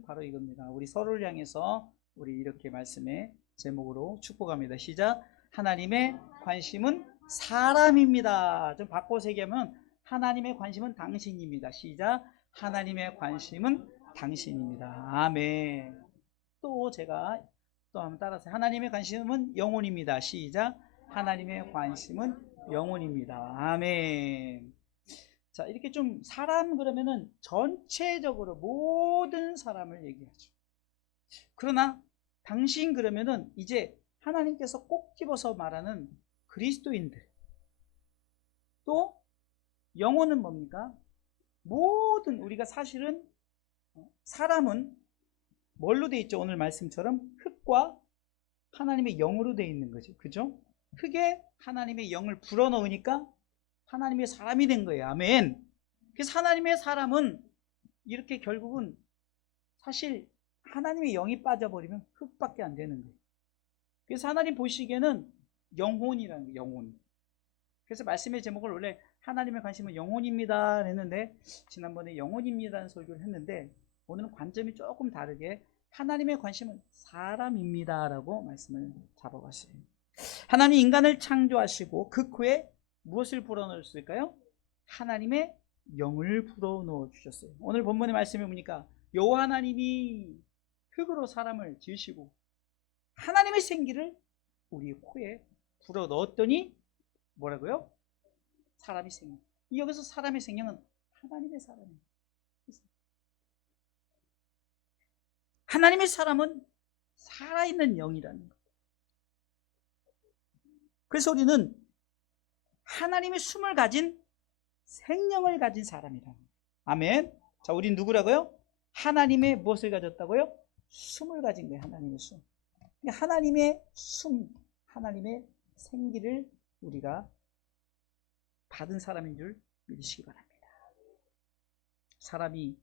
바로 이겁니다. 우리 서로를 향해서 우리 이렇게 말씀의 제목으로 축복합니다. 시작. 하나님의 관심은 사람입니다. 좀 바꿔서 얘기하면 하나님의 관심은 당신입니다. 시작. 하나님의 관심은 당신입니다. 아멘. 또 제가 또 한번 따라서 하나님의 관심은 영혼입니다. 시작. 하나님의 관심은 영혼입니다. 아멘. 자, 이렇게 좀 사람 그러면은 전체적으로 모든 사람을 얘기하죠. 그러나 당신 그러면은 이제 하나님께서 꼭 집어서 말하는 그리스도인들, 또 영혼은 뭡니까? 모든 우리가 사실은 사람은 뭘로 돼 있죠? 오늘 말씀처럼 흙과 하나님의 영으로 돼 있는 거죠. 그죠? 흙에 하나님의 영을 불어넣으니까 하나님의 사람이 된 거예요. 아멘. 그래서 하나님의 사람은 이렇게 결국은 사실 하나님의 영이 빠져버리면 흙밖에 안 되는 거예요. 그래서 하나님 보시기에는 영혼이라는 거예요. 영혼. 그래서 말씀의 제목을 원래 하나님의 관심은 영혼입니다 했는데, 지난번에 영혼입니다는 설교를 했는데, 오늘은 관점이 조금 다르게 하나님의 관심은 사람입니다 라고 말씀을 잡아봤어요. 하나님 인간을 창조하시고 그 후에 무엇을 불어넣으실까요? 하나님의 영을 불어넣어 주셨어요. 오늘 본문의 말씀에 보니까 여호와 하나님이 흙으로 사람을 지으시고 하나님의 생기를 우리 코에 불어넣었더니 뭐라고요? 사람이 생겨. 여기서 사람의 생명은 하나님의 사람이에요. 하나님의 사람은 살아있는 영이라는 거예요. 그래서 우리는 하나님의 숨을 가진 생명을 가진 사람이라는 거예요. 아멘. 자, 우린 누구라고요? 하나님의 무엇을 가졌다고요? 숨을 가진 거예요. 하나님의 숨. 하나님의 숨, 하나님의 생기를 우리가 받은 사람인 줄 믿으시기 바랍니다. 사람이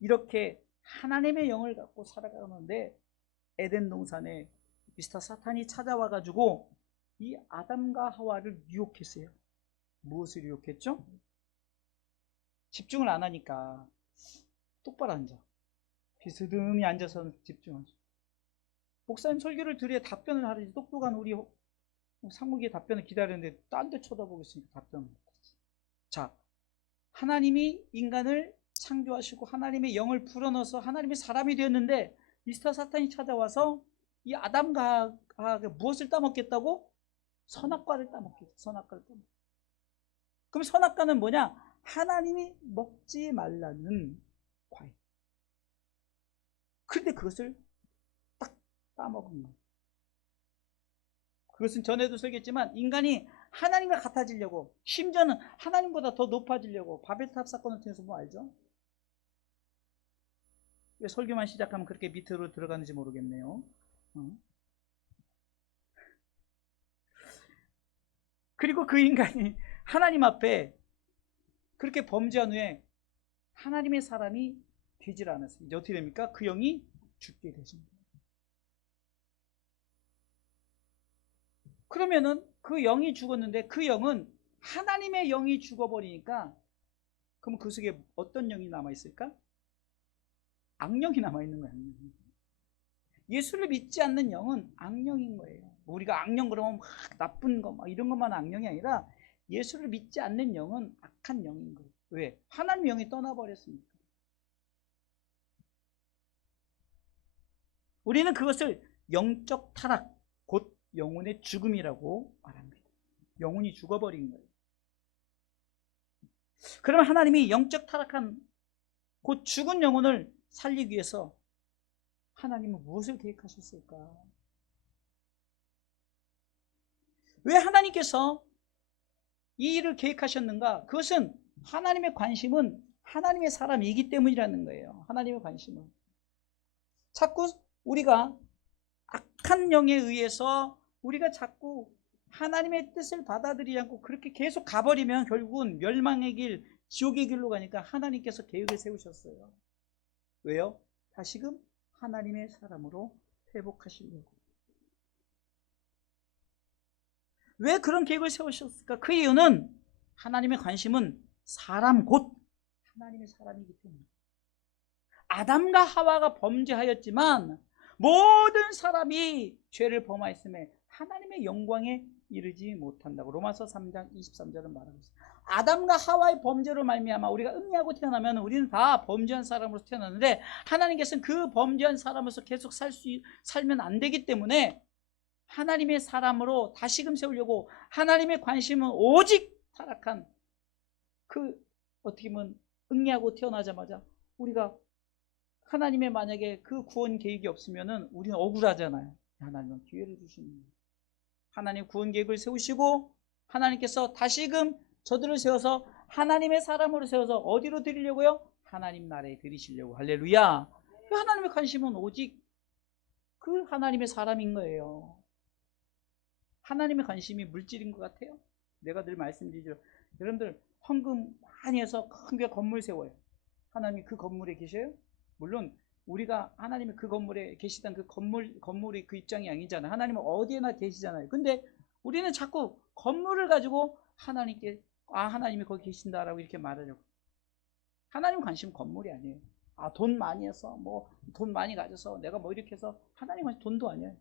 이렇게 하나님의 영을 갖고 살아가는데 에덴 동산에 미스터 사탄이 찾아와가지고 이 아담과 하와를 유혹했어요. 무엇을 유혹했죠? 집중을 안 하니까 똑바로 앉아. 비스듬히 앉아서 집중하죠. 목사님 설교를 들어야 답변을 하려지 똑똑한 우리 상무기의 답변을 기다리는데 딴 데 쳐다보고 있으니까 답변을 못하지. 자, 하나님이 인간을 창조하시고 하나님의 영을 불어넣어서 하나님의 사람이 되었는데 미스터 사탄이 찾아와서 이 아담과 하와가 무엇을 따먹겠다고? 선악과를 따먹겠죠. 선악과를 따먹. 그럼 선악과는 뭐냐? 하나님이 먹지 말라는 과일. 그런데 그것을 딱 따먹은 거예요. 그것은 전에도 설교했지만 인간이 하나님과 같아지려고, 심지어는 하나님보다 더 높아지려고 바벨탑 사건을 통해서 뭐 알죠? 왜 설교만 시작하면 그렇게 밑으로 들어가는지 모르겠네요. 그리고 그 인간이 하나님 앞에 그렇게 범죄한 후에 하나님의 사람이 되질 않았어요. 이제 어떻게 됩니까? 그 영이 죽게 되십니다. 그러면은 그 영이 죽었는데 그 영은 하나님의 영이 죽어버리니까 그럼 그 속에 어떤 영이 남아있을까? 악령이 남아있는 거예요. 예수를 믿지 않는 영은 악령인 거예요. 우리가 악령 그러면 막 나쁜 거 막 이런 것만 악령이 아니라 예수를 믿지 않는 영은 악한 영인 거예요. 왜? 하나님의 영이 떠나버렸으니까. 우리는 그것을 영적 타락, 곧 영혼의 죽음이라고 말합니다. 영혼이 죽어버린 거예요. 그러면 하나님이 영적 타락한 곧 죽은 영혼을 살리기 위해서 하나님은 무엇을 계획하셨을까? 왜 하나님께서 이 일을 계획하셨는가? 그것은 하나님의 관심은 하나님의 사람이기 때문이라는 거예요. 하나님의 관심은. 자꾸 우리가 악한 영에 의해서 우리가 자꾸 하나님의 뜻을 받아들이지 않고 그렇게 계속 가버리면 결국은 멸망의 길, 지옥의 길로 가니까 하나님께서 계획을 세우셨어요. 왜요? 다시금 하나님의 사람으로 회복하시려고. 왜 그런 계획을 세우셨을까? 그 이유는 하나님의 관심은 사람 곧 하나님의 사람이기 때문에. 아담과 하와가 범죄하였지만 모든 사람이 죄를 범하였음에 하나님의 영광에 이르지 못한다고 로마서 3장 23절은 말하고 있어요. 아담과 하와의 범죄로 말미암아 우리가 응애하고 태어나면 우리는 다 범죄한 사람으로 태어났는데 하나님께서는 그 범죄한 사람으로서 계속 살면 안 되기 때문에 하나님의 사람으로 다시금 세우려고 하나님의 관심은 오직 타락한 어떻게 보면 응애하고 태어나자마자 우리가 하나님의 만약에 그 구원 계획이 없으면은 우리는 억울하잖아요. 하나님은 기회를 주시는 거예요. 하나님 구원 계획을 세우시고 하나님께서 다시금 저들을 세워서 하나님의 사람으로 세워서 어디로 드리려고요? 하나님 나라에 드리시려고. 할렐루야. 그 하나님의 관심은 오직 그 하나님의 사람인 거예요. 하나님의 관심이 물질인 것 같아요? 내가 늘 말씀드리죠. 여러분들 헌금 많이 해서 큰 건물 세워요. 하나님이 그 건물에 계셔요? 물론 우리가 하나님이 그 건물에 계시던 그 건물이 그 입장이 아니잖아요. 하나님은 어디에나 계시잖아요. 근데 우리는 자꾸 건물을 가지고 하나님께 하나님이 거기 계신다라고 이렇게 말하려고. 하나님 관심은 건물이 아니에요. 돈 많이 해서 돈 많이 가져서 내가 이렇게 해서 하나님 관심 돈도 아니에요.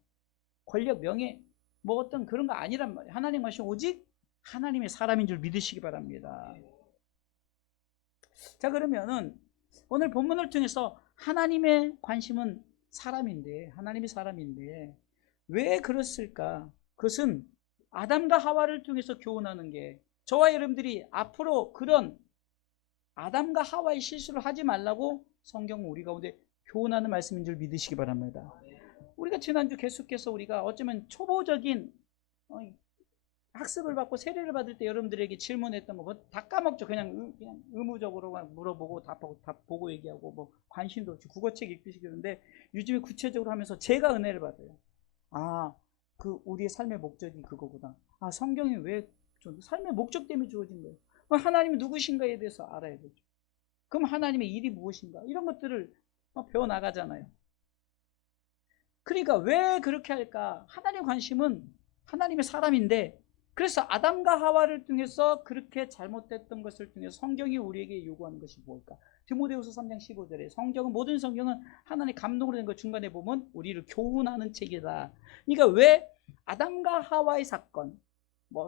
권력, 명예 어떤 그런 거 아니란 말이에요. 하나님 관심 오직 하나님의 사람인 줄 믿으시기 바랍니다. 자, 그러면은 오늘 본문을 통해서 하나님의 관심은 하나님이 사람인데 왜 그랬을까? 그것은 아담과 하와를 통해서 교훈하는 게 저와 여러분들이 앞으로 그런 아담과 하와의 실수를 하지 말라고 성경은 우리 가운데 교훈하는 말씀인 줄 믿으시기 바랍니다. 우리가 지난주 계속해서 우리가 어쩌면 초보적인 학습을 받고 세례를 받을 때 여러분들에게 질문했던 거 다 까먹죠. 그냥 의무적으로 물어보고 답 보고 얘기하고 관심도 없이 국어책 읽기 시켰는데 요즘에 구체적으로 하면서 제가 은혜를 받아요. 우리의 삶의 목적이 그거구나. 성경이 왜 삶의 목적 때문에 주어진 거예요. 하나님이 누구신가에 대해서 알아야 되죠. 그럼 하나님의 일이 무엇인가? 이런 것들을 배워나가잖아요. 그러니까 왜 그렇게 할까? 하나님의 관심은 하나님의 사람인데 그래서 아담과 하와를 통해서 그렇게 잘못됐던 것을 통해서 성경이 우리에게 요구하는 것이 뭘까? 디모데후서 3장 15절에 모든 성경은 하나님의 감동으로 된 거 중간에 보면 우리를 교훈하는 책이다. 그러니까 왜 아담과 하와의 사건,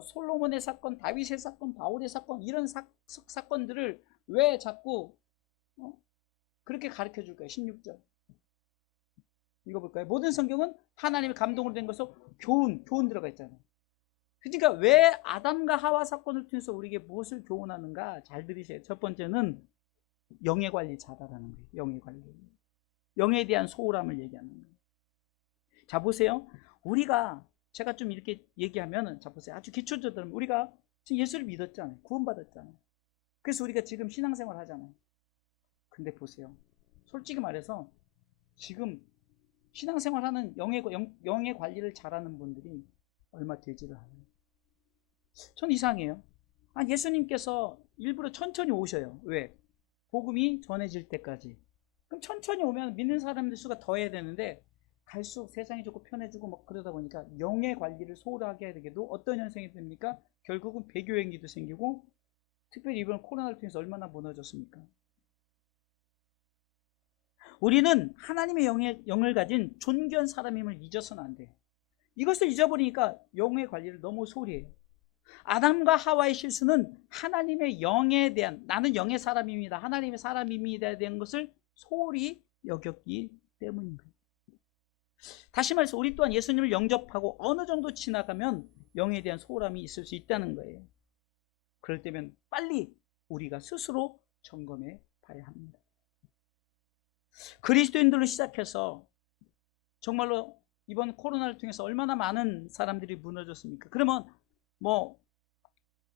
솔로몬의 사건, 다윗의 사건, 바울의 사건 이런 사건들을 왜 자꾸 그렇게 가르쳐 줄까요? 16절 읽어볼까요? 모든 성경은 하나님의 감동으로 된 것으로 교훈 들어가 있잖아요. 그러니까 왜 아담과 하와 사건을 통해서 우리에게 무엇을 교훈하는가? 잘 들으세요. 첫 번째는 영의 관리 잘하라는 거예요. 영의 관리. 영에 대한 소홀함을 얘기하는 거예요. 자, 보세요. 제가 좀 이렇게 얘기하면은, 자, 보세요. 아주 기초적으로 우리가 지금 예수를 믿었잖아요. 구원받았잖아요. 그래서 우리가 지금 신앙생활 하잖아요. 근데 보세요. 솔직히 말해서 지금 신앙생활 하는 영의 관리를 잘하는 분들이 얼마 되지를 않아요. 전 이상해요. 예수님께서 일부러 천천히 오셔요. 왜? 복음이 전해질 때까지. 그럼 천천히 오면 믿는 사람들 수가 더해야 되는데 갈수록 세상이 좋고 편해지고 그러다 보니까 영의 관리를 소홀하게 해야 되게도 어떤 현상이 됩니까? 결국은 배교행위도 생기고 특별히 이번 코로나를 통해서 얼마나 무너졌습니까? 우리는 하나님의 영을 가진 존귀한 사람임을 잊어서는 안 돼요. 이것을 잊어버리니까 영의 관리를 너무 소홀히 해요. 아담과 하와의 실수는 하나님의 영에 대한 나는 영의 사람입니다. 하나님의 사람입니다에 대한 것을 소홀히 여겼기 때문인 거예요. 다시 말해서 우리 또한 예수님을 영접하고 어느 정도 지나가면 영에 대한 소홀함이 있을 수 있다는 거예요. 그럴 때면 빨리 우리가 스스로 점검해 봐야 합니다. 그리스도인들로 시작해서 정말로 이번 코로나를 통해서 얼마나 많은 사람들이 무너졌습니까? 그러면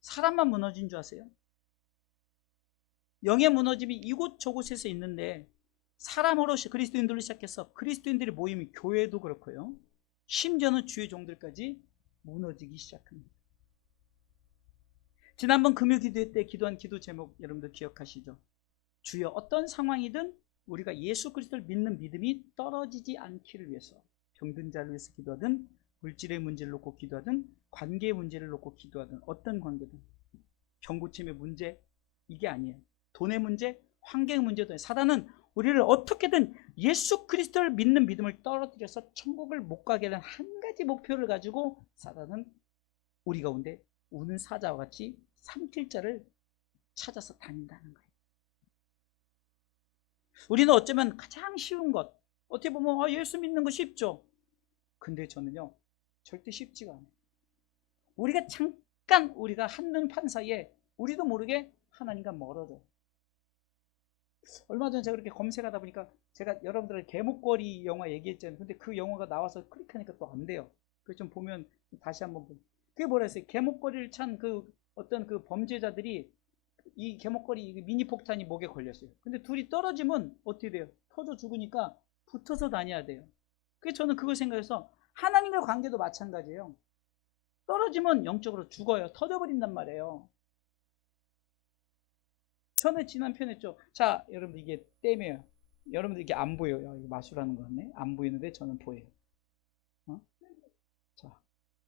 사람만 무너진 줄 아세요? 영의 무너짐이 이곳저곳에서 있는데 사람으로 그리스도인들로 시작해서 그리스도인들이 모이면 교회도 그렇고요. 심지어는 주의 종들까지 무너지기 시작합니다. 지난번 금요기도 때 기도한 기도 제목 여러분들 기억하시죠? 주여 어떤 상황이든 우리가 예수 그리스도를 믿는 믿음이 떨어지지 않기를 위해서 병든 자를 위해서 기도하든 물질의 문제를 놓고 기도하든 관계의 문제를 놓고 기도하든 어떤 관계든 병고침의 문제 이게 아니에요. 돈의 문제, 환경의 문제도 아니에요. 사단은 우리를 어떻게든 예수 그리스도를 믿는 믿음을 떨어뜨려서 천국을 못 가게 하는 한 가지 목표를 가지고 사단은 우리 가운데 우는 사자와 같이 삼킬 자를 찾아서 다닌다는 거예요. 우리는 어쩌면 가장 쉬운 것, 어떻게 보면 예수 믿는 거 쉽죠. 근데 저는요, 절대 쉽지가 않아요. 우리가 잠깐 우리가 한눈 판 사이에 우리도 모르게 하나님과 멀어져요. 얼마 전에 제가 그렇게 검색하다 보니까 제가 여러분들에게 개목걸이 영화 얘기했잖아요. 근데 그 영화가 나와서 클릭하니까 또 안 돼요. 그래서 좀 보면 다시 한번 보면 그게 뭐라 했어요? 개목걸이를 찬 그 어떤 그 범죄자들이 이 개목걸이 미니 폭탄이 목에 걸렸어요. 근데 둘이 떨어지면 어떻게 돼요? 터져 죽으니까 붙어서 다녀야 돼요. 그래서 저는 그걸 생각해서 하나님과 관계도 마찬가지예요. 떨어지면 영적으로 죽어요. 터져버린단 말이에요. 전에 지난 편했죠. 자, 여러분들 이게 땜이에요. 여러분들 이게 안 보여요. 이거 마술하는 거 같네. 안 보이는데 저는 보여요. 자,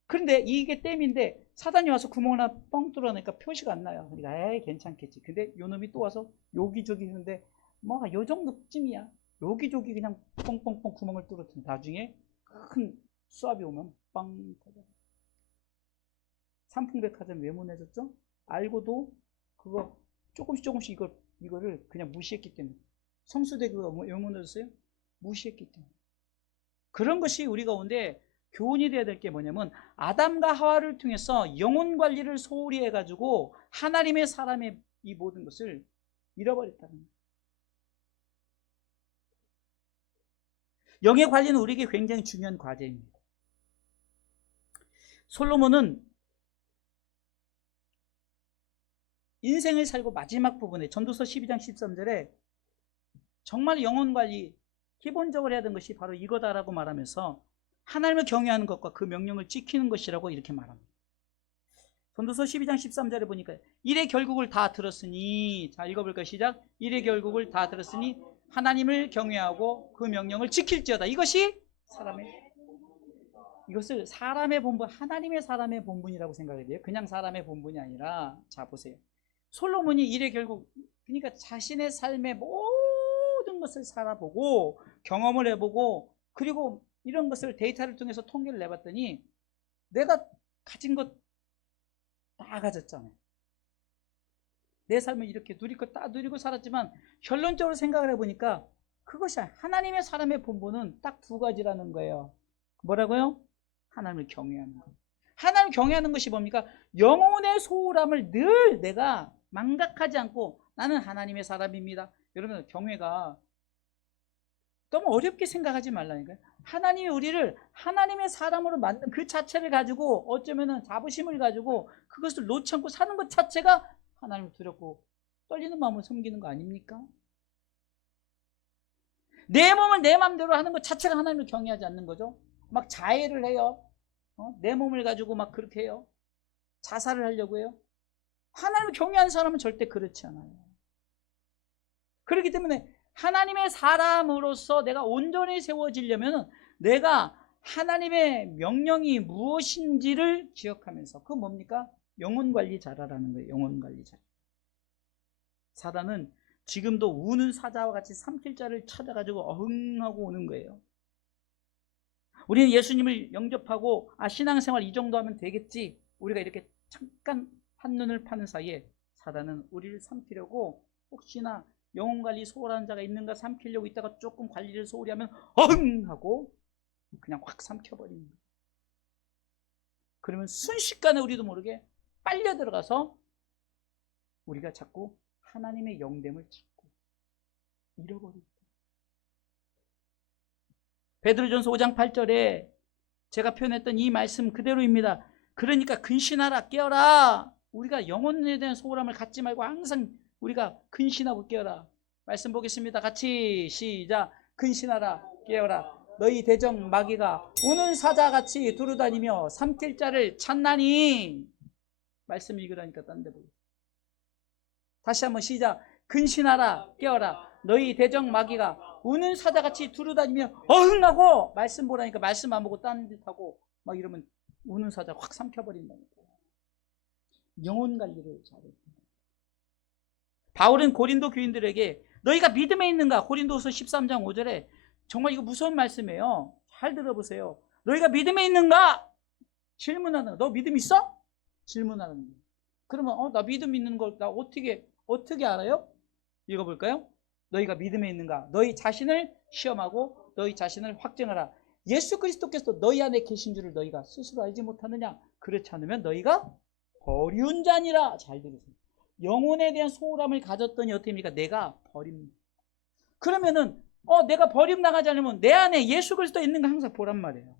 그런데 이게 땜인데 사단이 와서 구멍 하나 뻥 뚫어내니까 표시가 안 나요. 그러니까 에이 괜찮겠지. 근데 요 놈이 또 와서 여기저기 있는데 뭐 요 정도쯤이야. 여기저기 그냥 뻥뻥뻥 구멍을 뚫어뜨려. 나중에 큰 수압이 오면 빵 터져. 삼풍백화점 왜 못내줬죠? 알고도 그거 조금씩 이거를 그냥 무시했기 때문에. 성수대교가 왜 무너졌어요? 무시했기 때문에. 그런 것이 우리 가운데 교훈이 되어야 될 게 뭐냐면 아담과 하와를 통해서 영혼 관리를 소홀히 해가지고 하나님의 사람의 이 모든 것을 잃어버렸다는 거예요. 영의 관리는 우리에게 굉장히 중요한 과제입니다. 솔로몬은 인생을 살고 마지막 부분에 전도서 12장 13절에 정말 영혼 관리 기본적으로 해야 되는 것이 바로 이거다라고 말하면서 하나님을 경외하는 것과 그 명령을 지키는 것이라고 이렇게 말합니다. 전도서 12장 13절에 보니까 일의 결국을 다 들었으니, 자 읽어볼까요? 시작. 일의 결국을 다 들었으니 하나님을 경외하고 그 명령을 지킬지어다. 이것이 이것을 사람의 본분, 하나님의 사람의 본분이라고 생각해야 돼요. 그냥 사람의 본분이 아니라, 자 보세요. 솔로몬이 일의 결국, 그러니까 자신의 삶의 모든 것을 살아보고 경험을 해보고 그리고 이런 것을 데이터를 통해서 통계를 내봤더니 내가 가진 것 다 가졌잖아요. 내 삶을 이렇게 누릴 것 다 누리고 살았지만 결론적으로 생각을 해보니까 그것이 하나님의 사람의 본분은 딱 두 가지라는 거예요. 뭐라고요? 하나님을 경외하는 것. 하나님을 경외하는 것이 뭡니까? 영혼의 소홀함을 늘 내가 망각하지 않고 나는 하나님의 사람입니다. 여러분 경외가 너무 어렵게 생각하지 말라니까요. 하나님이 우리를 하나님의 사람으로 만든 그 자체를 가지고 어쩌면은 자부심을 가지고 그것을 놓지 않고 사는 것 자체가 하나님을 두렵고 떨리는 마음을 섬기는 거 아닙니까? 내 몸을 내 마음대로 하는 것 자체가 하나님을 경외하지 않는 거죠. 막 자해를 해요. 내 몸을 가지고 막 그렇게 해요. 자살을 하려고 해요. 하나님을 경외하는 사람은 절대 그렇지 않아요. 그렇기 때문에 하나님의 사람으로서 내가 온전히 세워지려면 내가 하나님의 명령이 무엇인지를 기억하면서 그건 뭡니까? 영혼 관리 잘하라는 거예요. 영혼 관리 잘. 사단은 지금도 우는 사자와 같이 삼킬 자를 찾아가지고 어흥하고 오는 거예요. 우리는 예수님을 영접하고 신앙생활 이 정도 하면 되겠지. 우리가 이렇게 잠깐 한눈을 파는 사이에 사단은 우리를 삼키려고 혹시나 영혼관리 소홀한 자가 있는가 삼키려고 있다가 조금 관리를 소홀히 하면 어흥 하고 그냥 확 삼켜버리는 거예요. 그러면 순식간에 우리도 모르게 빨려 들어가서 우리가 자꾸 하나님의 영됨을 찾고 잃어버리고. 베드로전서 5장 8절에 제가 표현했던 이 말씀 그대로입니다. 그러니까 근신하라 깨어라. 우리가 영혼에 대한 소홀함을 갖지 말고 항상 우리가 근신하고 깨어라. 말씀 보겠습니다. 같이 시작. 근신하라 깨어라. 너희 대적 마귀가 우는 사자같이 두루다니며 삼킬 자를 찾나니. 말씀 읽으라니까 딴 데 보고. 다시 한번 시작. 근신하라 깨어라. 너희 대적 마귀가 우는 사자같이 두루다니며 어흥하고. 말씀 보라니까 말씀 안 보고 딴 듯 하고 막 이러면 우는 사자 확 삼켜버린다니까. 영혼 관리를 잘해. 바울은 고린도 교인들에게 너희가 믿음에 있는가? 고린도후서 13장 5절에 정말 이거 무서운 말씀이에요. 잘 들어보세요. 너희가 믿음에 있는가? 질문하는 거. 너 믿음 있어? 질문하는 거. 그러면 나 믿음 있는 걸 나 어떻게 알아요? 읽어볼까요? 너희가 믿음에 있는가? 너희 자신을 시험하고 너희 자신을 확증하라. 예수 그리스도께서 너희 안에 계신 줄을 너희가 스스로 알지 못하느냐? 그렇지 않으면 너희가 버리운 자니라. 잘 들으세요. 영혼에 대한 소홀함을 가졌더니 어떻게 됩니까? 내가 버립니다. 그러면은 내가 버림 나가지 않으면 내 안에 예수 그리스도 있는 거 항상 보란 말이에요.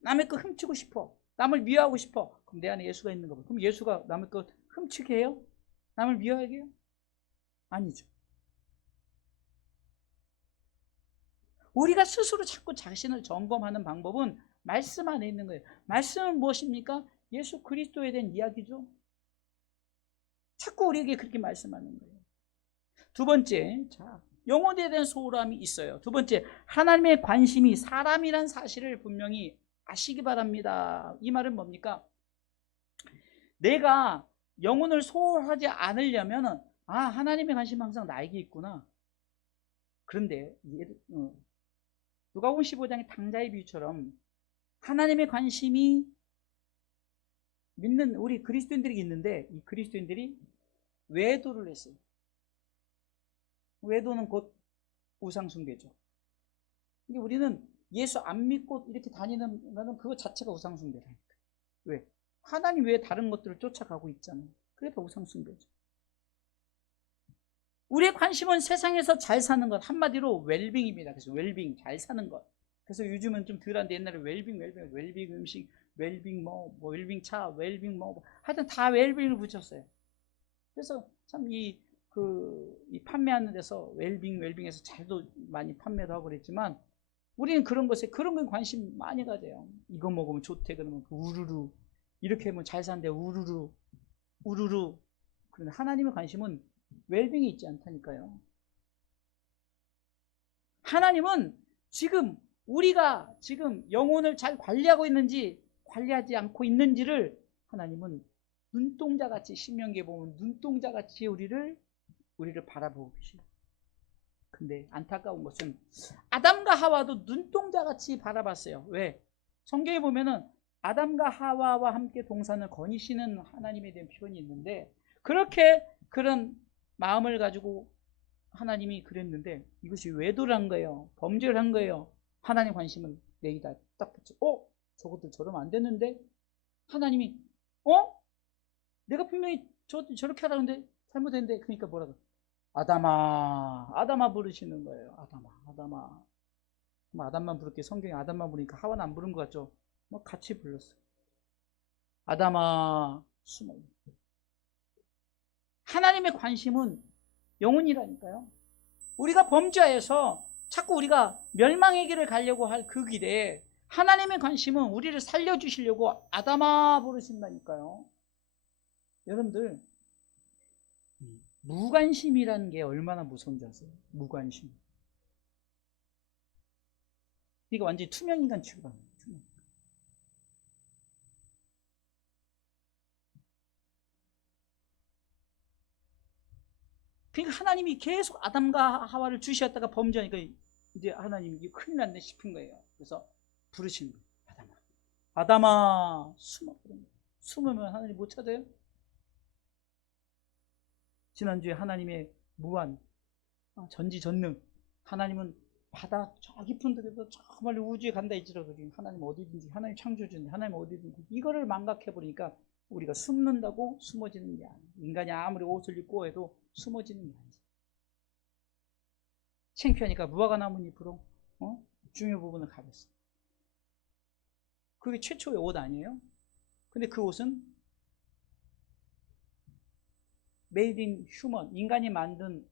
남의 거 훔치고 싶어. 남을 미워하고 싶어. 그럼 내 안에 예수가 있는 거 봐. 그럼 예수가 남의 거 훔치게 해요? 남을 미워하게 해요? 아니죠. 우리가 스스로 자꾸 자신을 점검하는 방법은 말씀 안에 있는 거예요. 말씀은 무엇입니까? 예수 그리스도에 대한 이야기죠. 자꾸 우리에게 그렇게 말씀하는 거예요. 두 번째, 영혼에 대한 소홀함이 있어요. 두 번째, 하나님의 관심이 사람이란 사실을 분명히 아시기 바랍니다. 이 말은 뭡니까? 내가 영혼을 소홀하지 않으려면 하나님의 관심이 항상 나에게 있구나. 그런데 누가복음 15장의 탕자의 비유처럼 하나님의 관심이 믿는 우리 그리스도인들이 있는데 이 그리스도인들이 외도를 했어요. 외도는 곧 우상숭배죠. 근데 우리는 예수 안 믿고 이렇게 다니는 거는 그거 자체가 우상숭배라니까. 왜? 하나님 외에 다른 것들을 쫓아가고 있잖아요. 그래서 우상숭배죠. 우리의 관심은 세상에서 잘 사는 것, 한마디로 웰빙입니다. 그래서 웰빙, 잘 사는 것. 그래서 요즘은 좀 덜한데 옛날에 웰빙 음식, 웰빙 웰빙 차, 웰빙 하여튼 다 웰빙을 붙였어요. 그래서 참 이 판매하는 데서 웰빙에서 잘도 많이 판매도 하고 그랬지만 우리는 그런 거에 관심 많이 가져요. 이거 먹으면 좋대 그러면 우르르 이렇게 하면 잘 산대 우르르. 그런데 하나님의 관심은 웰빙이 있지 않다니까요. 하나님은 지금 우리가 지금 영혼을 잘 관리하고 있는지 관리하지 않고 있는지를 하나님은 눈동자같이 신명기에 보면 눈동자같이 우리를 바라보고 계시죠. 근데 안타까운 것은 아담과 하와도 눈동자같이 바라봤어요. 왜? 성경에 보면은 아담과 하와와 함께 동산을 거니시는 하나님에 대한 표현이 있는데 그렇게 그런 마음을 가지고 하나님이 그랬는데 이것이 외도를 한 거예요. 범죄를 한 거예요. 하나님 관심은 내기다 딱 붙여. 저것도 저러면 안 됐는데 하나님이 내가 분명히 저렇게 하라는데 잘못했는데 그러니까 뭐라고 아담아 부르시는 거예요. 아담아. 아담만 부를게. 성경에 아담만 부르니까 하와는 안 부른 것 같죠? 같이 불렀어요. 아담아 숨어. 하나님의 관심은 영혼이라니까요. 우리가 범죄해서 자꾸 우리가 멸망의 길을 가려고 할 그 길에 하나님의 관심은 우리를 살려주시려고 아담아 부르신다니까요. 여러분들 무관심이라는 게 얼마나 무서운지 아세요? 무관심. 이거 완전히 투명인간 취급합니다. 그러니까 하나님이 계속 아담과 하와를 주시었다가 범죄하니까 이제 하나님이 이게 큰일 났네 싶은 거예요. 그래서 부르시는 거예요. 아담아 숨어. 숨으면 하나님 못 찾아요? 지난주에 하나님의 무한 전지전능, 하나님은 바다 저 깊은 데서 저 멀리 우주에 간다 했지라도 하나님 어디든지, 하나님 창조주인데 하나님 어디든지, 이거를 망각해버리니까 우리가 숨는다고 숨어지는 게 아니에요. 인간이 아무리 옷을 입고 해도 숨어지는 게 아니죠. 창피하니까 무화과 나뭇잎으로 중요 부분을 가렸어. 그게 최초의 옷 아니에요? 근데 그 옷은 메이드 인 휴먼, 인간이 만든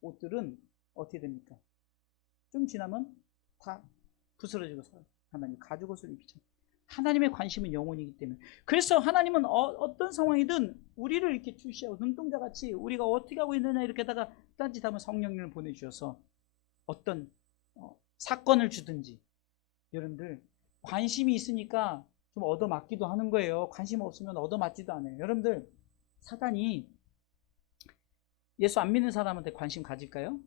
옷들은 어떻게 됩니까? 좀 지나면 다 부스러지고 하나님 가죽 옷을 입히죠. 하나님의 관심은 영혼이기 때문에. 그래서 하나님은 어떤 상황이든 우리를 이렇게 주시하고 눈동자같이 우리가 어떻게 하고 있느냐 이렇게다가 딴짓하면 성령님을 보내주셔서 어떤 사건을 주든지. 여러분들 관심이 있으니까 좀 얻어맞기도 하는 거예요. 관심 없으면 얻어맞지도 않아요. 여러분들 사단이 예수 안 믿는 사람한테 관심 가질까요?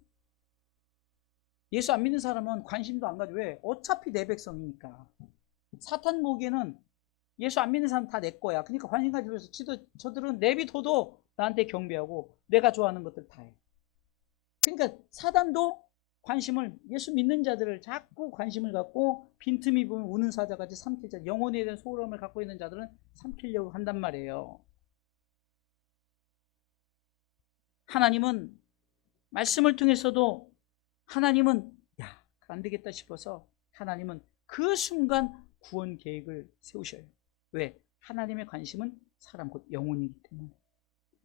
예수 안 믿는 사람은 관심도 안 가져. 왜? 어차피 내 백성이니까. 사탄 보기에는 예수 안 믿는 사람 다 내 거야. 그러니까 관심 가지면서 저들은 내비둬도 나한테 경배하고 내가 좋아하는 것들 다 해. 그러니까 사단도 관심을, 예수 믿는 자들을 자꾸 관심을 갖고 빈틈이 보면 우는 사자같이 삼키자, 영혼에 대한 소홀함을 갖고 있는 자들은 삼키려고 한단 말이에요. 하나님은 말씀을 통해서도 하나님은 야, 안 되겠다 싶어서 하나님은 그 순간 구원 계획을 세우셔요. 왜? 하나님의 관심은 사람 곧 영혼이기 때문에.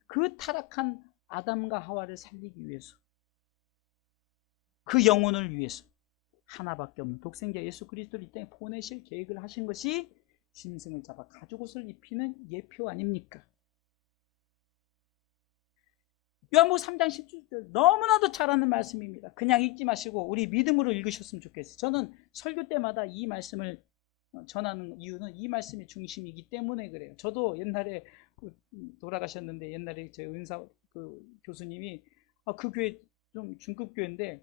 그 타락한 아담과 하와를 살리기 위해서, 그 영혼을 위해서 하나밖에 없는 독생자 예수 그리스도를 이 땅에 보내실 계획을 하신 것이 짐승을 잡아 가죽옷을 입히는 예표 아닙니까? 요한복음 3장 17절 너무나도 잘 아는 말씀입니다. 그냥 읽지 마시고 우리 믿음으로 읽으셨으면 좋겠어요. 저는 설교 때마다 이 말씀을 전하는 이유는 이 말씀이 중심이기 때문에 그래요. 저도 옛날에 돌아가셨는데 옛날에 제 은사 교수님이 그 교회 좀 중급 교회인데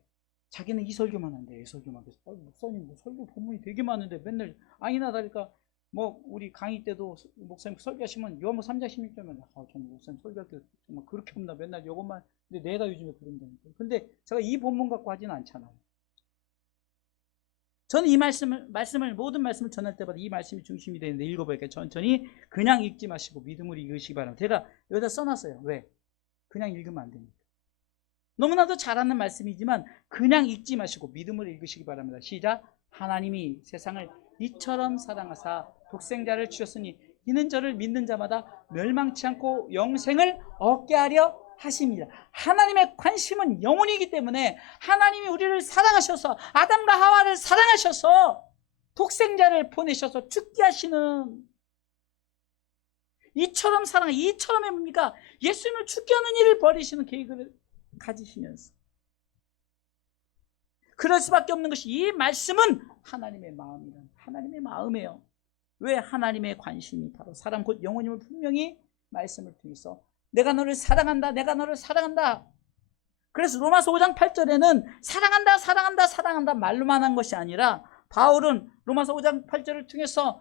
자기는 이 설교만 한대. 이 설교만. 그래서 목사님 뭐 설교 본문이 되게 많은데 맨날 아니나 다를까 뭐 우리 강의 때도 목사님 설교하시면 요한복음 3장 16절만 정말 목사님 설교할 때 정말 그렇게 없나 맨날 이것만. 근데 내가 요즘에 그런다니까. 근데 제가 이 본문 갖고 하지는 않잖아요. 저는 이 말씀을 모든 말씀을 전할 때마다 이 말씀이 중심이 되는데 읽어보니까 천천히 그냥 읽지 마시고 믿음으로 읽으시기 바랍니다. 제가 여기다 써놨어요. 왜? 그냥 읽으면 안 됩니다. 너무나도 잘 아는 말씀이지만 그냥 읽지 마시고 믿음으로 읽으시기 바랍니다. 시작. 하나님이 세상을 이처럼 사랑하사 독생자를 주셨으니 이는 저를 믿는 자마다 멸망치 않고 영생을 얻게 하려 하십니다. 하나님의 관심은 영혼이기 때문에 하나님이 우리를 사랑하셔서 아담과 하와를 사랑하셔서 독생자를 보내셔서 죽게 하시는 이처럼 사랑, 이처럼이 뭡니까? 예수님을 죽게 하는 일을 벌이시는 계획을 가지시면서 그럴 수밖에 없는 것이 이 말씀은 하나님의 마음이란 하나님의 마음이에요. 왜? 하나님의 관심이 바로 사람 곧 영혼임을 분명히 말씀을 통해서 내가 너를 사랑한다, 내가 너를 사랑한다. 그래서 로마서 5장 8절에는 사랑한다, 사랑한다, 사랑한다 말로만 한 것이 아니라 바울은 로마서 5장 8절을 통해서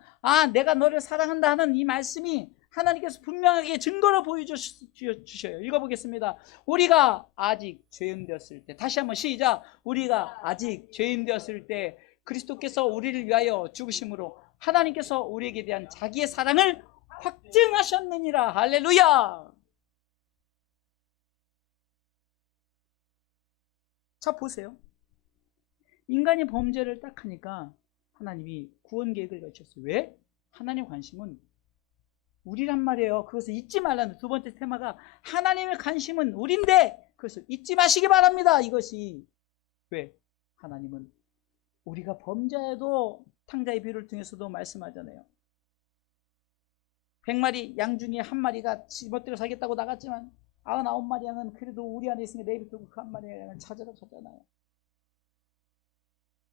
내가 너를 사랑한다 하는 이 말씀이 하나님께서 분명하게 증거로 보여주셔요. 읽어보겠습니다. 우리가 아직 죄인 되었을 때, 다시 한번 시작. 우리가 아직 죄인 되었을 때 그리스도께서 우리를 위하여 죽으심으로 하나님께서 우리에게 대한 자기의 사랑을 확증하셨느니라. 할렐루야. 자, 보세요. 인간이 범죄를 딱 하니까 하나님이 구원 계획을 가지셨어요. 왜? 하나님의 관심은 우리란 말이에요. 그것을 잊지 말라는 두 번째 테마가 하나님의 관심은 우리인데 그것을 잊지 마시기 바랍니다. 이것이 왜? 하나님은 우리가 범죄해도 탕자의 비유를 통해서도 말씀하잖아요. 100마리 양 중에 한 마리가 집어들여 살겠다고 나갔지만 99마리 양은 그래도 우리 안에 있으니까 내비두고 그 한 마리 양을 찾으러 가잖아요.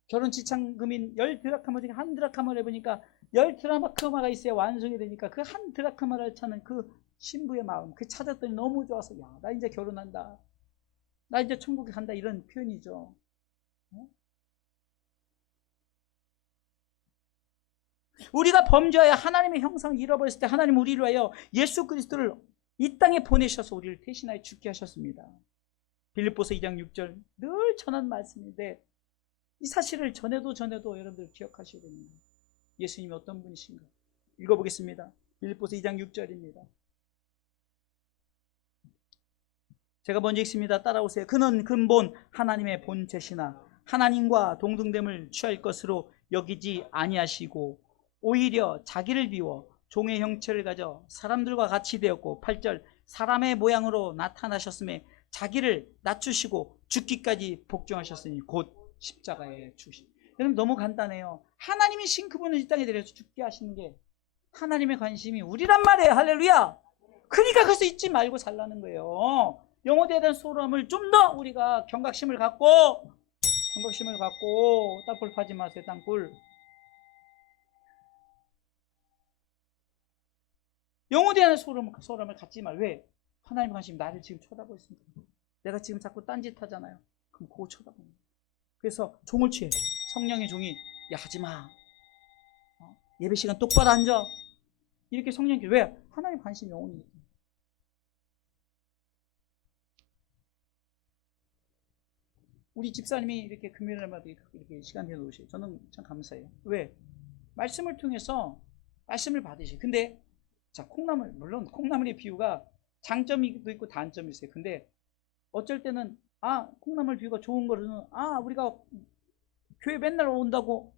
결혼 지참금인 10드라카마 중에 한 드라카마를 해보니까 10드라카마가 있어야 완성이 되니까 그 한 드라카마를 찾는 그 신부의 마음, 그 찾았더니 너무 좋아서 야, 나 이제 결혼한다, 나 이제 천국에 간다, 이런 표현이죠. 우리가 범죄하여 하나님의 형상을 잃어버렸을 때 하나님 우리를 위하여 예수 그리스도를 이 땅에 보내셔서 우리를 대신하여 죽게 하셨습니다. 빌립보서 2장 6절 늘 전한 말씀인데 이 사실을 전해도 여러분들 기억하셔야 됩니다. 예수님이 어떤 분이신가? 읽어보겠습니다. 빌립보서 2장 6절입니다. 제가 먼저 읽습니다. 따라오세요. 그는 근본 하나님의 본체시나 하나님과 동등됨을 취할 것으로 여기지 아니하시고 오히려 자기를 비워 종의 형체를 가져 사람들과 같이 되었고 8절 사람의 모양으로 나타나셨음에 자기를 낮추시고 죽기까지 복종하셨으니 곧 십자가에 죽으신. 여러분 너무 간단해요. 하나님이신 그분을 이 땅에 데려서 죽게 하시는 게 하나님의 관심이 우리란 말이에요. 할렐루야. 그러니까 그래서 잊지 말고 살라는 거예요. 영혼에 대한 소름을 좀 더 우리가 경각심을 갖고 땅굴 파지 마세요. 땅굴. 영혼에 대한 소름을 갖지 말. 왜? 하나님의 관심이 나를 지금 쳐다보고 있습니다. 내가 지금 자꾸 딴짓 하잖아요. 그럼 그거 쳐다보는 거예요. 그래서 종을 취해. 성령의 종이 야 하지마. 예배 시간 똑바로 앉아. 이렇게 성령이 왜? 하나님 관심이 영혼이니까. 우리 집사님이 이렇게 금요일마다 이렇게 시간 내놓으셔요. 저는 참 감사해요. 왜? 말씀을 통해서 말씀을 받으셔요. 근데 자, 콩나물, 물론 콩나물의 비유가 장점이 있고 단점이 있어요. 근데 어쩔 때는 콩나물 비유가 좋은 거는 우리가 교회 맨날 온다고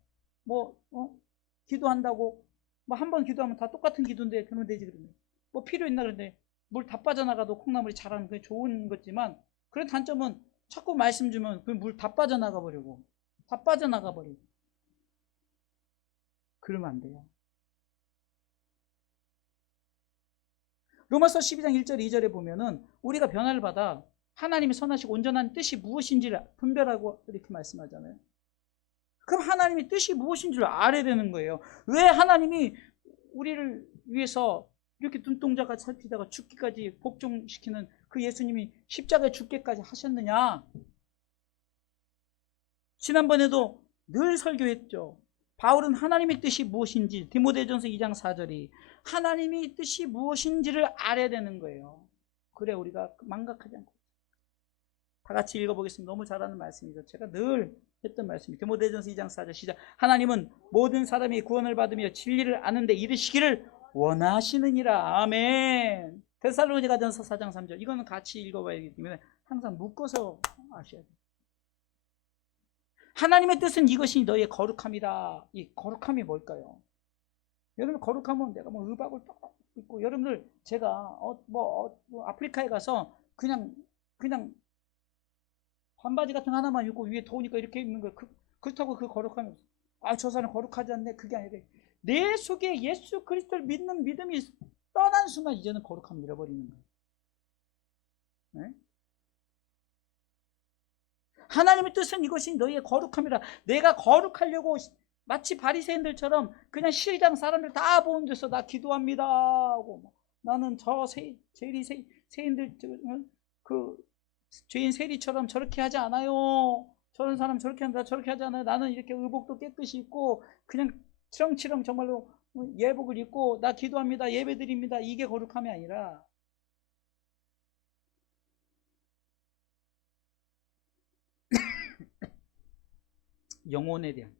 기도한다고 한 번 기도하면 다 똑같은 기도인데 그러면 되지. 그러면 뭐 필요 있나. 그런데 물 다 빠져나가도 콩나물이 자라는 게 좋은 거지만, 그런 단점은 자꾸 말씀 주면 그 물 다 빠져나가 버리고 그러면 안 돼요. 로마서 12장 1절 2절에 보면은 우리가 변화를 받아 하나님의 선하시고 온전한 뜻이 무엇인지를 분별하고 이렇게 말씀하잖아요. 그럼 하나님의 뜻이 무엇인지를 알아야 되는 거예요. 왜 하나님이 우리를 위해서 이렇게 눈동자가 살피다가 죽기까지 복종시키는 그 예수님이 십자가에 죽기까지 하셨느냐? 지난번에도 늘 설교했죠. 바울은 하나님의 뜻이 무엇인지, 디모데전서 2장 4절이 하나님의 뜻이 무엇인지를 알아야 되는 거예요. 그래 우리가 망각하지 않고. 다 같이 읽어보겠습니다. 너무 잘하는 말씀이죠. 제가 늘 했던 말씀이 디모데전서 2장 4절 시작. 하나님은 모든 사람이 구원을 받으며 진리를 아는데 이르시기를 원하시느니라. 아멘. 데살로니가전서 4장 3절. 이거는 같이 읽어봐야 되기 때문에 항상 묶어서 아셔야 돼요. 하나님의 뜻은 이것이 너희의 거룩함이다. 이 거룩함이 뭘까요? 여러분 거룩함은 내가 의박을 딱 입고, 여러분들 제가 아프리카에 가서 그냥 반바지 같은 거 하나만 입고 위에 더우니까 이렇게 입는 거예요. 그렇다고 그 거룩함이 없어. 저 사람 거룩하지 않네. 그게 아니라 내 속에 예수 그리스도를 믿는 믿음이 떠난 순간 이제는 거룩함을 잃어버리는 거예요. 네? 하나님의 뜻은 이것이 너희의 거룩함이라. 내가 거룩하려고 마치 바리새인들처럼 그냥 시장 사람들 다 보는 데서 나 기도합니다 하고 나는 저 세인들 그 죄인 세리처럼 저렇게 하지 않아요. 저런 사람 저렇게 한다 저렇게 하지 않아요. 나는 이렇게 의복도 깨끗이 입고 그냥 치렁치렁 정말로 예복을 입고 나 기도합니다 예배드립니다. 이게 거룩함이 아니라 영혼에 대한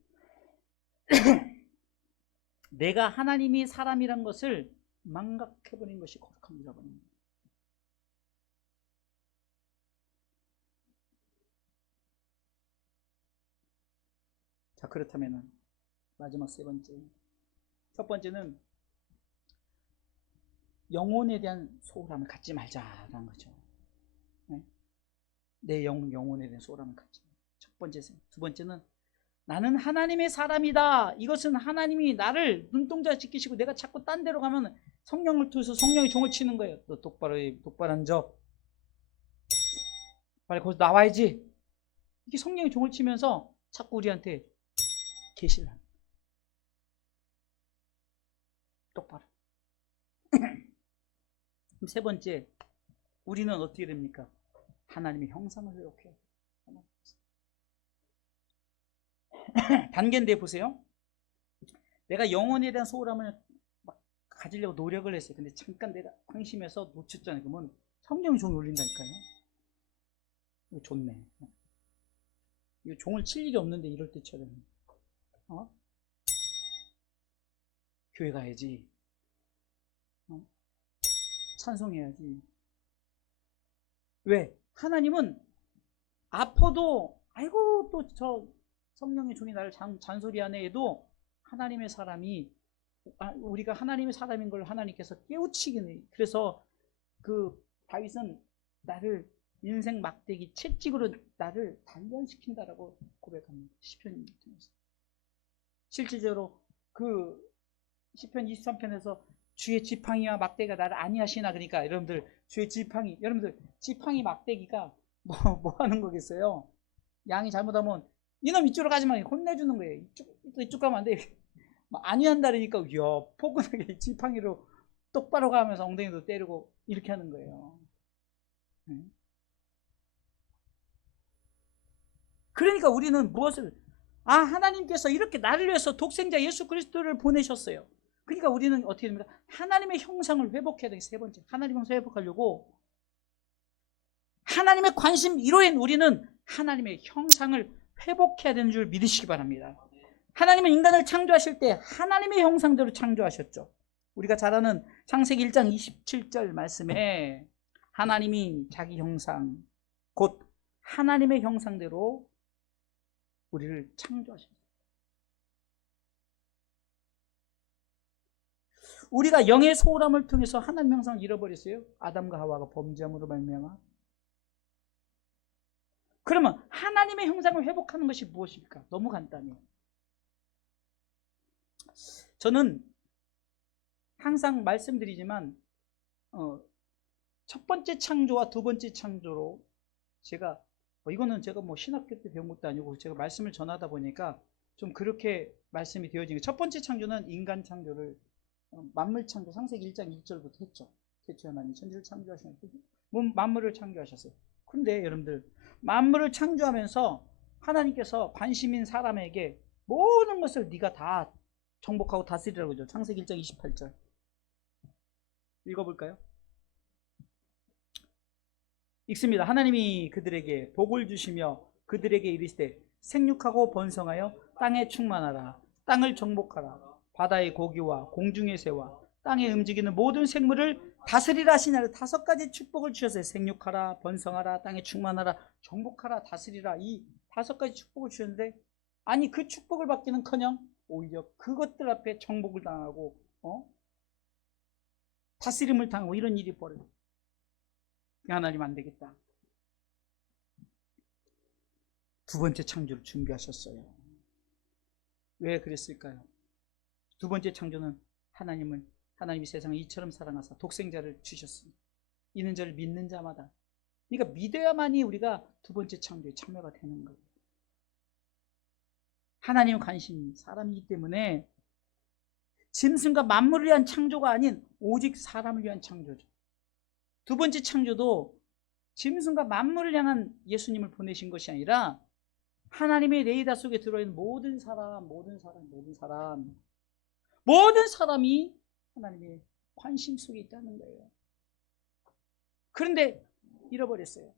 내가 하나님이 사람이란 것을 망각해버린 것이 거룩함이라고 합니다. 자, 그렇다면 마지막 세 번째, 첫 번째는 영혼에 대한 소홀함을 갖지 말자라는 거죠. 네? 내 영혼에 대한 소홀함을 갖지 말자. 첫 번째. 두 번째는 나는 하나님의 사람이다. 이것은 하나님이 나를 눈동자 지키시고 내가 자꾸 딴 데로 가면 성령을 통해서 성령이 종을 치는 거예요. 너 똑바로 앉아. 빨리 거기서 나와야지. 이게 성령이 종을 치면서 자꾸 우리한테 계시를 합니다. 똑바로. 그럼 세 번째, 우리는 어떻게 됩니까? 하나님의 형상을 회복해요. 단계인데 보세요. 내가 영혼에 대한 소홀함을 막 가지려고 노력을 했어요. 근데 잠깐 내가 방심해서 놓쳤잖아요. 그러면 성령이 종이 울린다니까요. 이거 좋네. 이거 종을 칠 일이 없는데 이럴 때처럼 교회 가야지. 찬송해야지. 왜? 하나님은 아파도 아이고 또 저 성령의 종이 나를 잔소리하네 해도 하나님의 사람이 우리가 하나님의 사람인 걸 하나님께서 깨우치긴 해요. 그래서 그 다윗은 나를 인생 막대기 채찍으로 나를 단련시킨다라고 고백합니다. 시편 통해서. 실질적으로 그 시편 23편에서 주의 지팡이와 막대기가 나를 안위하시나. 그러니까 여러분들 주의 지팡이, 여러분들 지팡이 막대기가 뭐 하는 거겠어요? 양이 잘못하면 이놈 이쪽으로 가지 마 혼내주는 거예요. 이쪽 가면 안 돼. 안위한다니까 이야 포근하게 지팡이로 똑바로 가면서 엉덩이도 때리고 이렇게 하는 거예요. 그러니까 우리는 무엇을, 하나님께서 이렇게 나를 위해서 독생자 예수 그리스도를 보내셨어요. 그러니까 우리는 어떻게 됩니까? 하나님의 형상을 회복해야 돼요. 세 번째, 하나님의 형상을 회복하려고 하나님의 관심 1호인 우리는 하나님의 형상을 회복해야 되는 줄 믿으시기 바랍니다. 하나님은 인간을 창조하실 때 하나님의 형상대로 창조하셨죠. 우리가 잘 아는 창세기 1장 27절 말씀에 하나님이 자기 형상, 곧 하나님의 형상대로 우리를 창조하셨어요. 우리가 영의 소홀함을 통해서 하나님의 형상을 잃어버렸어요. 아담과 하와가 범죄함으로 말미암아. 그러면 하나님의 형상을 회복하는 것이 무엇일까? 너무 간단해요. 저는 항상 말씀드리지만 첫 번째 창조와 두 번째 창조로 제가 이거는 제가 뭐 신학교 때 배운 것도 아니고 제가 말씀을 전하다 보니까 좀 그렇게 말씀이 되어진 거예요. 첫 번째 창조는 인간 창조를 만물 창조 창세기 1장 1절부터 했죠. 태초에 하나님 천지를 창조하셨는데 만물을 창조하셨어요. 그런데 여러분들 만물을 창조하면서 하나님께서 관심인 사람에게 모든 것을 네가 다 정복하고 다스리라고 그러죠. 창세기 1장 28절 읽어볼까요? 읽습니다. 하나님이 그들에게 복을 주시며 그들에게 이르시되 생육하고 번성하여 땅에 충만하라. 땅을 정복하라. 바다의 고기와 공중의 새와 땅에 움직이는 모든 생물을 다스리라 하시나를 5가지 축복을 주셨어요. 생육하라, 번성하라, 땅에 충만하라, 정복하라, 다스리라. 이 5가지 축복을 주셨는데 아니 그 축복을 받기는커녕 오히려 그것들 앞에 정복을 당하고 다스림을 당하고 이런 일이 벌어요. 하나님 안 되겠다. 두 번째 창조를 준비하셨어요. 왜 그랬을까요? 두 번째 창조는 하나님이 세상을 이처럼 사랑하사 독생자를 주셨습니다. 이는 저를 믿는 자마다. 그러니까 믿어야만이 우리가 두 번째 창조에 참여가 되는 거예요. 하나님의 관심이 사람이기 때문에 짐승과 만물을 위한 창조가 아닌 오직 사람을 위한 창조죠. 두 번째 창조도 짐승과 만물을 향한 예수님을 보내신 것이 아니라 하나님의 레이더 속에 들어있는 모든 사람이 하나님의 관심 속에 있다는 거예요. 그런데 잃어버렸어요.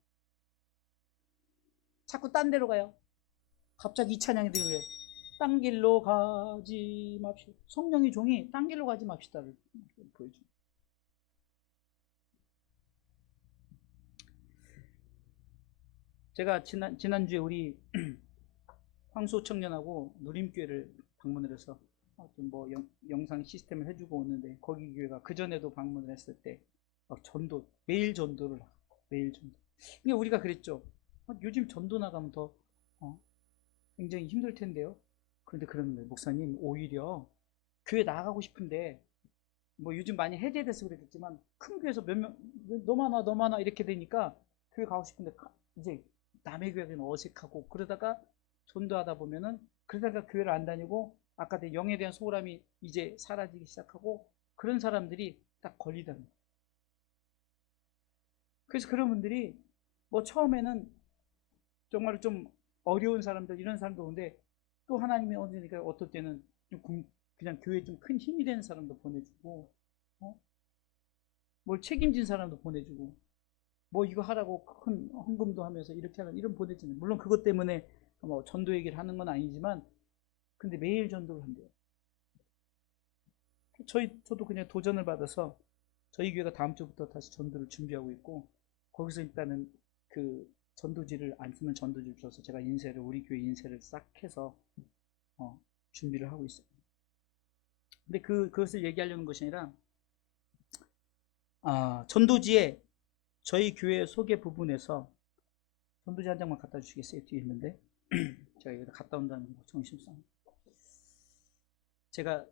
자꾸 딴 데로 가요. 갑자기 이 찬양이 들려요. 딴 길로 가지 맙시다. 성령의 종이 딴 길로 가지 맙시다를 보여줍니다. 제가 지난주에 우리 황소 청년하고 누림교회를 방문을 해서 뭐 영상 시스템을 해주고 오는데 거기 교회가 그전에도 방문을 했을 때 전도, 매일 전도를 하고 매일 전도. 근데 우리가 그랬죠. 요즘 전도 나가면 더 굉장히 힘들 텐데요. 그런데 그러는 거예요. 목사님 오히려 교회 나가고 싶은데 뭐 요즘 많이 해제돼서 그랬겠지만 큰 교회에서 몇 명 너 많아 이렇게 되니까 교회 가고 싶은데 이제 남의 교회는 어색하고 그러다가 전도하다 보면은 그러다가 교회를 안 다니고 아까 내 영에 대한 소홀함이 이제 사라지기 시작하고 그런 사람들이 딱 걸리다는 거예요. 그래서 그런 분들이 뭐 처음에는 정말 좀 어려운 사람들 이런 사람도 오는데 또 하나님의 언제니까 어떨 때는 좀 그냥 교회에 좀 큰 힘이 되는 사람도 보내주고 뭘 책임진 사람도 보내주고 뭐 이거 하라고 큰 헌금도 하면서 이렇게 하는 이런 보내주는 물론 그것 때문에 뭐 전도 얘기를 하는 건 아니지만 근데 매일 전도를 한대요. 저도 그냥 도전을 받아서 저희 교회가 다음 주부터 다시 전도를 준비하고 있고 거기서 일단은 그 전도지를 안 쓰면 전도지를 줘서 제가 우리 교회 인쇄를 싹 해서 준비를 하고 있어요. 근데 그것을 얘기하려는 것이 아니라 전도지에 저희 교회 소개 부분에서 전도지 한 장만 갖다 주시겠어요? 뒤에 있는데 제가 여기다 갖다 온다는 거 정신상 제가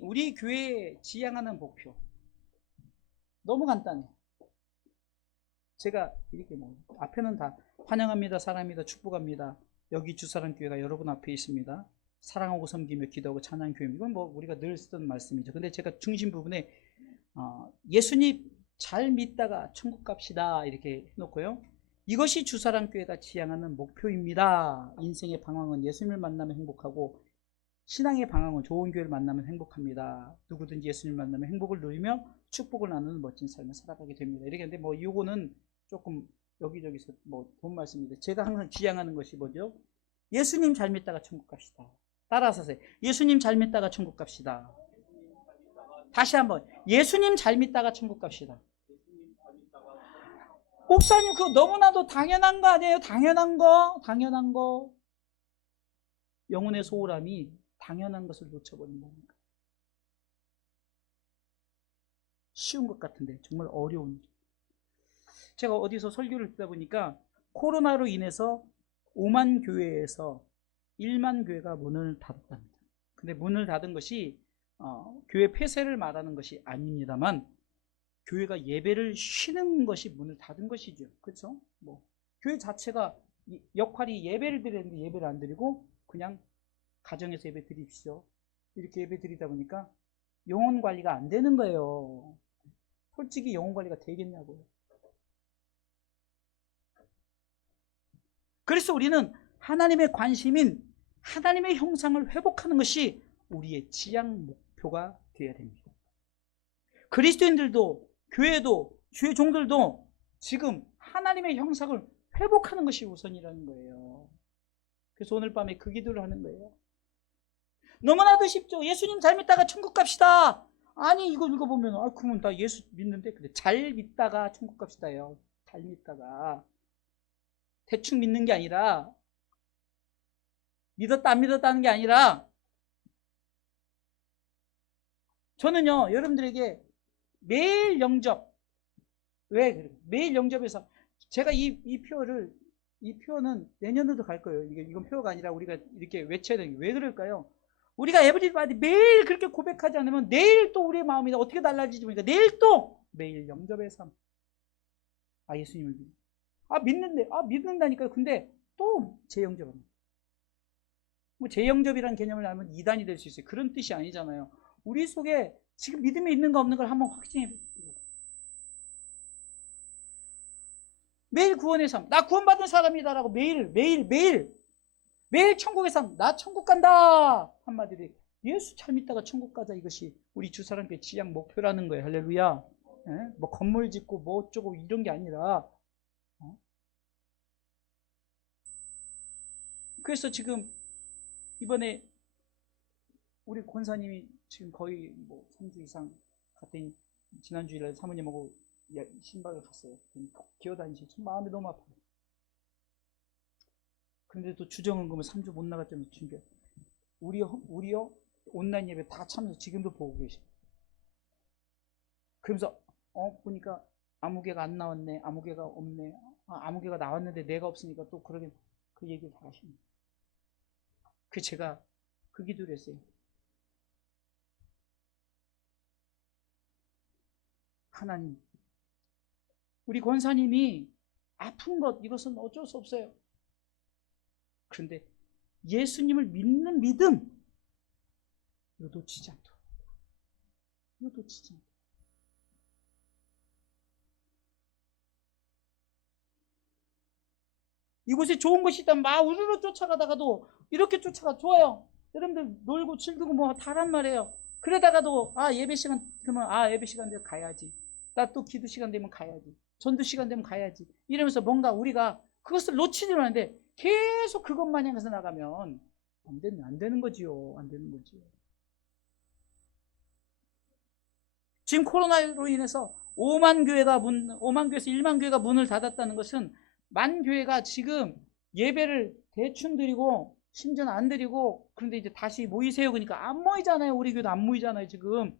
우리 교회에 지향하는 목표 너무 간단해요. 제가 이렇게 앞에는 다 환영합니다, 사랑합니다, 축복합니다. 여기 주사랑교회가 여러분 앞에 있습니다. 사랑하고 섬기며 기도하고 찬양교회입니다. 이건 뭐 우리가 늘 쓰던 말씀이죠. 근데 제가 중심 부분에 예수님 잘 믿다가 천국 갑시다 이렇게 해놓고요. 이것이 주사랑교회가 지향하는 목표입니다. 인생의 방황은 예수님을 만나면 행복하고 신앙의 방황은 좋은 교회를 만나면 행복합니다. 누구든지 예수님을 만나면 행복을 누리며 축복을 나누는 멋진 삶을 살아가게 됩니다. 이렇게 하는데 뭐 이거는 조금 여기저기서 뭐 본 말씀인데 제가 항상 지향하는 것이 뭐죠? 예수님 잘 믿다가 천국 갑시다. 따라서 하세요. 예수님 잘 믿다가 천국 갑시다. 다시 한번 예수님 잘 믿다가 천국 갑시다. 목사님 그거 너무나도 당연한 거 아니에요? 당연한 거. 영혼의 소홀함이 당연한 것을 놓쳐버린 겁니다. 쉬운 것 같은데 정말 어려운. 제가 어디서 설교를 듣다 보니까 코로나로 인해서 5만 교회에서 1만 교회가 문을 닫았답니다. 근데 문을 닫은 것이 교회 폐쇄를 말하는 것이 아닙니다만 교회가 예배를 쉬는 것이 문을 닫은 것이죠. 그렇죠? 뭐 교회 자체가 역할이 예배를 드리는데 예배를 안 드리고 그냥 가정에서 예배 드립시오. 이렇게 예배 드리다 보니까 영혼 관리가 안 되는 거예요. 솔직히 영혼 관리가 되겠냐고요. 그래서 우리는 하나님의 관심인 하나님의 형상을 회복하는 것이 우리의 지향 목표가 되어야 됩니다. 그리스도인들도 교회도 주의 종들도 지금 하나님의 형상을 회복하는 것이 우선이라는 거예요. 그래서 오늘 밤에 그 기도를 하는 거예요. 너무나도 쉽죠. 예수님 잘 믿다가 천국 갑시다. 아니 이거 읽어보면 그러면 나 예수 믿는데 근데 잘 믿다가 천국 갑시다요. 잘 믿다가 대충 믿는 게 아니라 믿었다 안 믿었다는 게 아니라 저는요 여러분들에게 매일 영접 왜 그래요? 매일 영접해서 제가 이 표는 내년에도 갈 거예요. 이건 표가 아니라 우리가 이렇게 외쳐야 되는 게 왜 그럴까요? 우리가 에브리바디 매일 그렇게 고백하지 않으면 내일 또 우리의 마음이 어떻게 달라지지 보니까 내일 또 매일 영접의 삶. 예수님을 믿는데 믿는다니까요. 근데 또 재영접합니다. 뭐 재영접이라는 개념을 알면 이단이 될 수 있어요. 그런 뜻이 아니잖아요. 우리 속에 지금 믿음이 있는가 없는 걸 한번 확증해 보세요. 매일 구원의 삶. 나 구원받은 사람이다라고 매일 천국의 삶. 나 천국 간다. 한마디로 예수 잘 믿다가 천국 가자. 이것이 우리 주사람교회 지향 목표라는 거예요. 할렐루야. 뭐 건물 짓고 뭐 어쩌고 이런 게 아니라 그래서 지금 이번에 우리 권사님이 지금 거의 뭐 3주 이상 갔더니 지난주일에 사모님하고 신박을 갔어요. 기어다니시 참 마음이 너무 아파요. 그런데 또 주정은금을 3주 못 나갔다면서 준비해. 우리요 온라인 예배 다 참여해서 지금도 보고 계셔. 그러면서 보니까 아무개가 안 나왔네, 아무개가 없네, 아무개가 나왔는데 내가 없으니까 또 그러게 그 얘기를 다 하십니다. 그 제가 그 기도를 했어요. 하나님, 우리 권사님이 아픈 것 이것은 어쩔 수 없어요. 그런데 예수님을 믿는 믿음 이거 놓치지 않도록. 이거 놓치지 않도록. 이곳에 좋은 것이 있다면 막 우르르 쫓아가다가도 이렇게 쫓아가 좋아요. 여러분들 놀고 즐기고 뭐 다란 말이에요. 그러다가도 예배 시간 그러면 예배 시간 되면 가야지. 나 또 기도 시간 되면 가야지. 전도 시간 되면 가야지. 이러면서 뭔가 우리가 그것을 놓치지 않는데 계속 그것만 향해서 나가면 안 되는 거지요. 안 되는 거지요. 지금 코로나로 인해서 5만 교회에서 1만 교회가 문을 닫았다는 것은 만 교회가 지금 예배를 대충 드리고 심지어는 안 드리고 그런데 이제 다시 모이세요 그러니까 안 모이잖아요. 우리 교회도 안 모이잖아요. 지금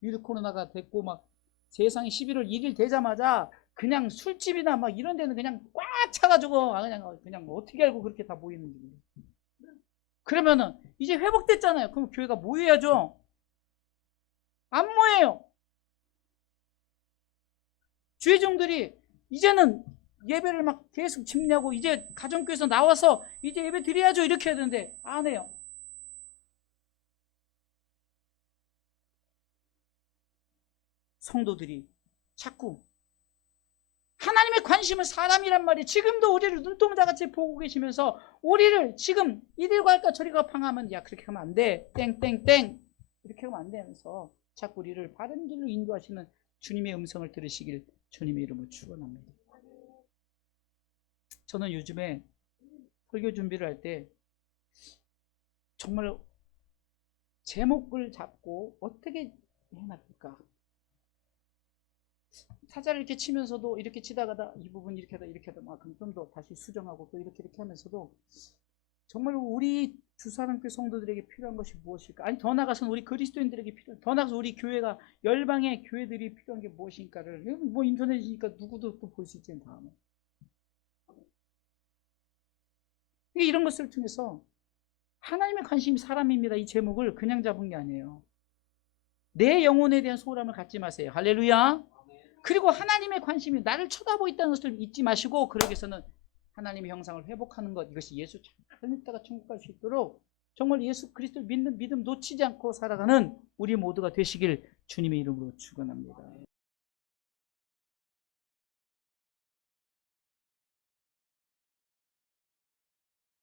위드 코로나가 됐고 막 세상이 11월 1일 되자마자 그냥 술집이나 막 이런 데는 그냥 꽉 차가지고 그냥 어떻게 알고 그렇게 다 모이는지. 그러면은 이제 회복됐잖아요. 그럼 교회가 모여야죠. 안 모여요. 주의종들이 이제는 예배를 막 계속 집냐고 이제 가정교회에서 나와서 이제 예배 드려야죠 이렇게 해야 되는데 안 해요. 성도들이 자꾸 하나님의 관심은 사람이란 말이에요. 지금도 우리를 눈동자같이 보고 계시면서 우리를 지금 이리가 할까 저리가 방하면 야 그렇게 하면 안 돼. 땡땡땡 이렇게 하면 안 되면서 자꾸 우리를 바른 길로 인도하시는 주님의 음성을 들으시길 주님의 이름으로 축원합니다. 저는 요즘에 설교 준비를 할 때 정말 제목을 잡고 어떻게 해놨을까? 타자를 이렇게 치면서도 이렇게 치다가다 이 부분 이렇게 하다 막 좀 더 다시 수정하고 또 이렇게 하면서도 정말 우리 주사랑교회 성도들에게 필요한 것이 무엇일까? 아니 더 나아가서는 우리 그리스도인들에게 필요한, 더 나아가서 우리 교회가 열방의 교회들이 필요한 게 무엇인가를 뭐 인터넷이니까 누구도 또 볼 수 있잖아요. 다음에 이런 것을 통해서 하나님의 관심이 사람입니다. 이 제목을 그냥 잡은 게 아니에요. 내 영혼에 대한 소홀함을 갖지 마세요. 할렐루야. 그리고 하나님의 관심이 나를 쳐다보고 있다는 것을 잊지 마시고 그러기 위해서는 하나님의 형상을 회복하는 것, 이것이 예수 잘 믿다가 천국 갈 수 있도록 정말 예수 그리스도를 믿는 믿음 놓치지 않고 살아가는 우리 모두가 되시길 주님의 이름으로 축원합니다.